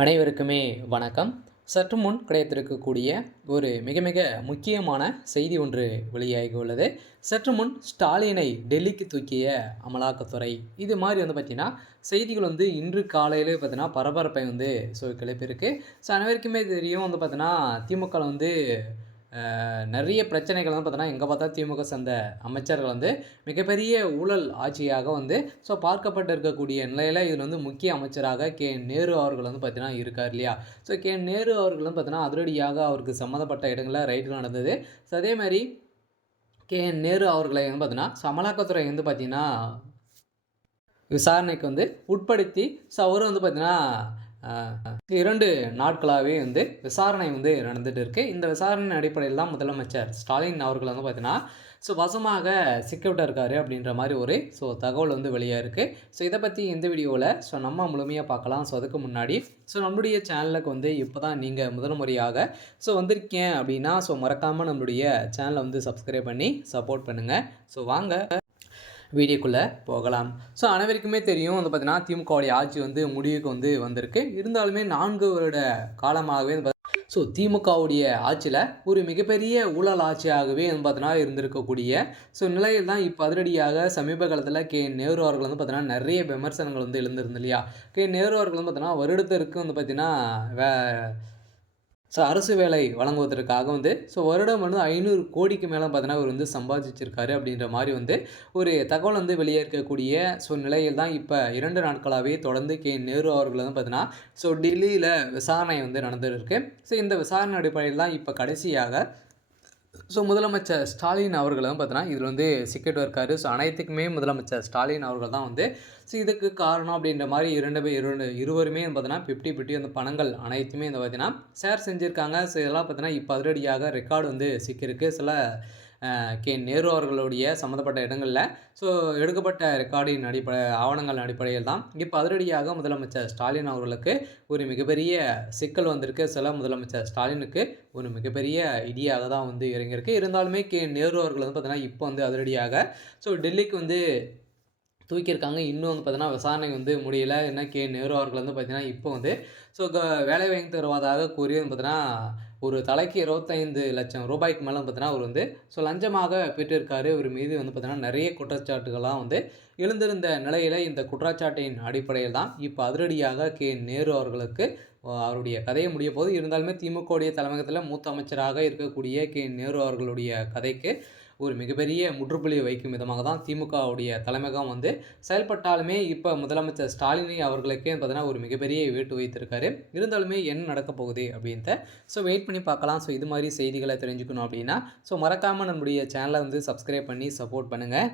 அனைவருக்குமே வணக்கம். சற்று முன் கிடைத்திருக்கக்கூடிய ஒரு மிக மிக முக்கியமான செய்தி ஒன்று வெளியாகியுள்ளது. சற்று முன் ஸ்டாலினை டெல்லிக்கு தூக்கிய அமலாக்கத்துறை. இது மாதிரி பார்த்தீங்கன்னா, செய்திகள் இன்று காலையிலே பார்த்தீங்கன்னா, பரபரப்பை கிளப்பியிருக்கு. அனைவருக்குமே தெரியும் பார்த்தீங்கன்னா, திமுக நெறைய பிரச்சனைகள் பார்த்தீங்கன்னா, எங்க பார்த்தாலும் திமுக சேர்ந்த அமைச்சர்கள் மிகப்பெரிய ஊழல் ஆட்சியாக பார்க்கப்பட்டு இருக்கக்கூடிய நிலையில இதில முக்கிய அமைச்சராக நேரு அவர்கள் பார்த்தீங்கன்னா இருக்கார் இல்லையா? நேரு அவர்கள் பார்த்தீங்கன்னா, அதிரடியாக அவருக்கு சம்மந்தப்பட்ட இடங்கள்ல ரைடு நடந்தது. அதேமாரி நேரு அவர்களை பார்த்தீங்கன்னா, அமலாக்கத்துறை பார்த்தீங்கன்னா விசாரணைக்கு உட்படுத்தி அவரும் பார்த்தீங்கன்னா, 2 நாட்களாவே விசாரணை நடந்துட்டு இருக்கு. இந்த விசாரணையின் அடிப்படையில் தான் முதலமைச்சர் ஸ்டாலின் அவர்கள் பார்த்தீங்கன்னா, வசமாக சிக்கிவிட்டு இருக்காரு அப்படின்ற மாரி ஒரு தகவல் வெளியா இருக்கு. இத பத்தி இந்த வீடியோல நம்ம முழுமையா பார்க்கலாம். அதுக்கு முன்னாடி நம்மளுடைய சேனலுக்கு இப்பதான் நீங்க முதல் முறையாக வந்திருக்கீங்க அப்படின்னா, மறக்காம நம்மளுடைய சேனலை சப்ஸ்கிரைப் பண்ணி சப்போர்ட் பண்ணுங்க. வாங்க வீடியோக்குள்ளே போகலாம். அனைவருக்குமே தெரியும் பார்த்தீங்கன்னா, திமுகவுடைய ஆட்சி முடிவுக்கு வந்திருக்கு. இருந்தாலுமே 4 வருட காலமாகவே திமுகவுடைய ஆட்சியில் ஒரு மிகப்பெரிய ஊழல் ஆட்சியாகவே பார்த்தீங்கன்னா இருந்திருக்கக்கூடிய நிலையில் தான் இப்போ அதிரடியாக சமீப காலத்தில் நேரு அவர்கள் பார்த்தீங்கன்னா நிறைய விமர்சனங்கள் எழுந்திருந்து இல்லையா? நேரு அவர்கள் பார்த்தீங்கன்னா வருடத்திற்கு பார்த்தீங்கன்னா அரசு வேலை வழங்குவதற்காக வருடம் 500 கோடிக்கு மேலே பார்த்தீங்கன்னா அவர் சம்பாதிச்சிருக்காரு அப்படின்ற மாதிரி ஒரு தகவல் வெளியே இருக்கக்கூடிய நிலையில் தான் இப்போ 2 நாட்களாகவே தொடர்ந்து நேரு அவர்கள் பார்த்தீங்கன்னா டெல்லியில் விசாரணை நடந்துருக்கு. இந்த விசாரணை அடிப்படையில் தான் இப்போ கடைசியாக முதலமைச்சர் ஸ்டாலின் அவர்கள் பார்த்தீங்கன்னா இதில் சிக்கிட்டு இருக்காரு. அனைத்துக்குமே முதலமைச்சர் ஸ்டாலின் அவர்கள் தான் இதுக்கு காரணம் அப்படின்ற மாதிரி இருவருமே பார்த்தீங்கன்னா 50-50 அந்த பணங்கள் அனைத்துமே பார்த்தீங்கன்னா ஷேர் செஞ்சுருக்காங்க. இதெல்லாம் பார்த்தீங்கன்னா இப்போ அதிரடியாக ரெக்கார்டு சிக்கியிருக்கு. சில நேரு அவர்களுடைய சம்மந்தப்பட்ட இடங்களில் எடுக்கப்பட்ட ரெக்கார்டின் ஆவணங்கள் அடிப்படையில் தான் இப்போ அதிரடியாக முதலமைச்சர் ஸ்டாலின் அவர்களுக்கு ஒரு மிகப்பெரிய சிக்கல் வந்திருக்கு. சில முதலமைச்சர் ஸ்டாலினுக்கு ஒரு மிகப்பெரிய இடியாக தான் இறங்கியிருக்கு. இருந்தாலுமே நேரு அவர்கள் பார்த்தீங்கன்னா இப்போ அதிரடியாக டெல்லிக்கு தூக்கியிருக்காங்க. இன்னும் பார்த்தீங்கன்னா விசாரணை முடியல. என்ன நேரு அவர்கள் பார்த்தீங்கன்னா இப்போ வேலை வாங்கி தருவதாக கூறி பார்த்தீங்கன்னா ஒரு தலைக்கு 25 லட்சம் ரூபாய்க்கு மேலே பார்த்தீங்கன்னா அவர் லஞ்சமாக பெற்றிருக்காரு. இவர் மீது பார்த்தீங்கன்னா நிறைய குற்றச்சாட்டுகள்லாம் எழுந்திருந்த நிலையில் இந்த குற்றச்சாட்டின் அடிப்படையில் தான் இப்போ அதிரடியாக நேரு அவர்களுக்கு அவருடைய கதையை முடிய போது. இருந்தாலுமே திமுகவுடைய தலைமையகத்தில் மூத்த அமைச்சராக இருக்கக்கூடிய நேரு அவர்களுடைய கதைக்கு ஒரு மிகப்பெரிய முற்றுப்புள்ளி வைக்கும் விதமாக தான் திமுகவுடைய தலைமையகம் செயல்பட்டாலுமே இப்போ முதலமைச்சர் ஸ்டாலினி அவர்களுக்கே பார்த்தீங்கன்னா ஒரு மிகப்பெரிய வேட்டு வைத்திருக்காரு. இருந்தாலுமே என்ன நடக்க போகுது அப்படின்ட்டு வெயிட் பண்ணி பார்க்கலாம். இது மாதிரி செய்திகளை தெரிஞ்சுக்கணும் அப்படின்னா மறக்காமல் நம்முடைய சேனலை சப்ஸ்கிரைப் பண்ணி சப்போர்ட் பண்ணுங்கள்.